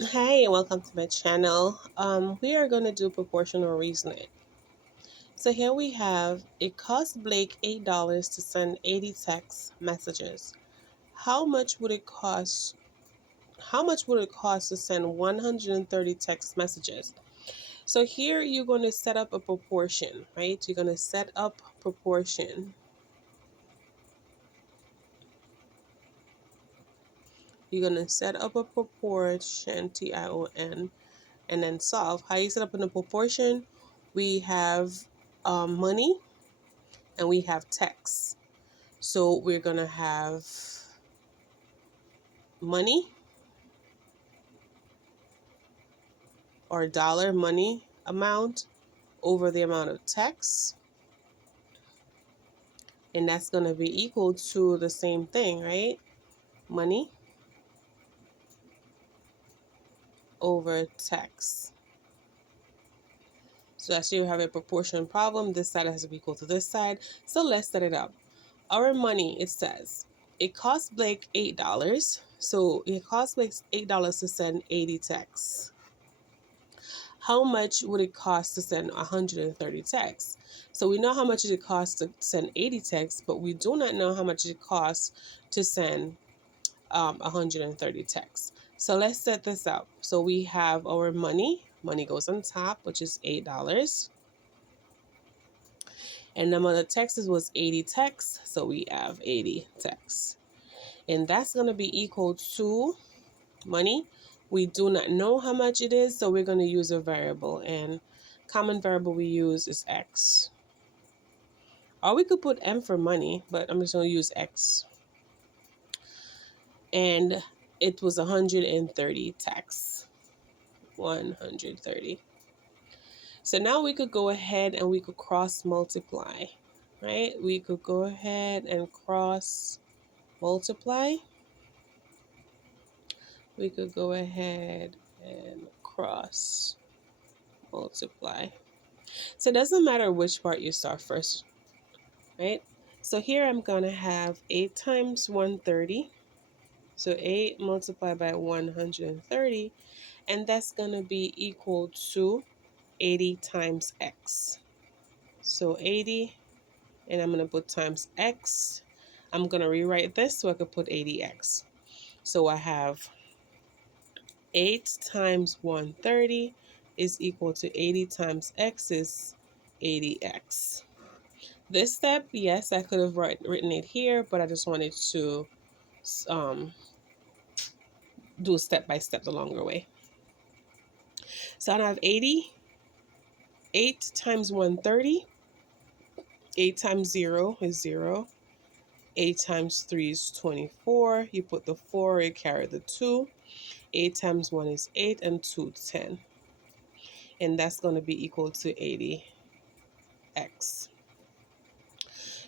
Hi, and welcome to my channel. We are going to do proportional reasoning. So here we have, it cost Blake $8 to send 80 text messages. How much would it cost? How much would it cost to send 130 text messages? So here you're going to set up a proportion, right? You're going to set up proportion. You're going to set up a proportion, TION, and then solve. How you set up in a proportion? We have money and we have text. So we're going to have money or dollar money amount over the amount of text. And that's going to be equal to the same thing, right? Money over text. So that's you have a proportion problem. This side has to be equal to this side. So let's set it up. Our money, it says, it cost Blake $8. So it cost Blake $8 to send 80 texts. How much would it cost to send 130 texts? So we know how much it costs to send 80 texts, but we do not know how much it costs to send 130 texts. So let's set this up. So we have our money. Money goes on top, which is $8. And the amount of texts was 80 texts. So we have 80 texts. And that's going to be equal to money. We do not know how much it is, so we're going to use a variable. And common variable we use is x. Or we could put m for money, but I'm just going to use x. And it was 130 texts. 130. So now we could go ahead and we could cross multiply, right? We could go ahead and cross multiply. We could go ahead and cross multiply. So it doesn't matter which part you start first, right? So here I'm going to have 8 times 130. So 8 multiplied by 130. And that's going to be equal to 80 times x. So 80, and I'm going to put times x. I'm going to rewrite this so I could put 80x. So I have 8 times 130 is equal to 80 times x is 80x. This step, yes, I could have written it here, but I just wanted to do step by step the longer way. So I have 80, 8 times 130, 8 times 0 is 0, 8 times 3 is 24, you put the 4, you carry the 2, 8 times 1 is 8, and 2, 10. And that's going to be equal to 80x.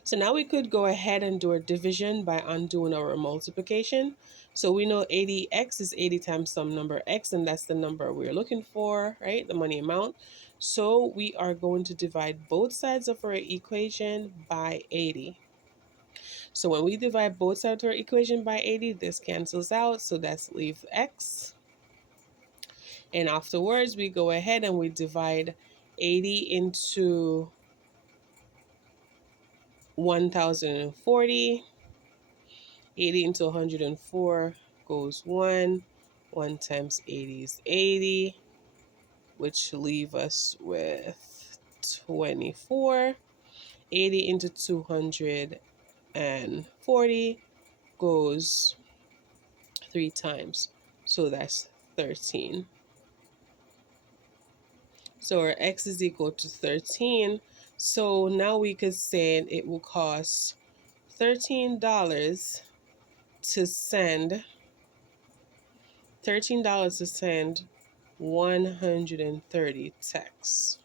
So now we could go ahead and do a division by undoing our multiplication. So we know 80x is 80 times some number x, and that's the number we're looking for, right? The money amount. So we are going to divide both sides of our equation by 80. So when we divide both sides of our equation by 80, this cancels out. So that's leave x. And afterwards, we go ahead and we divide 80 into 1040. 80 into 104 goes 1. 1 times 80 is 80, which leave us with 24. 80 into 240 goes 3 times. So that's 13. So our x is equal to 13. So now we could say it will cost $13 to send to send 130 texts.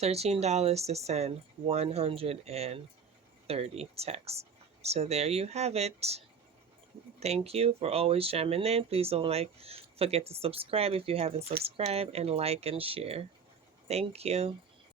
$13 to send 130 texts. So there you have it. Thank you for always chiming in. Please don't forget to subscribe if you haven't subscribed, and like and share. Thank you.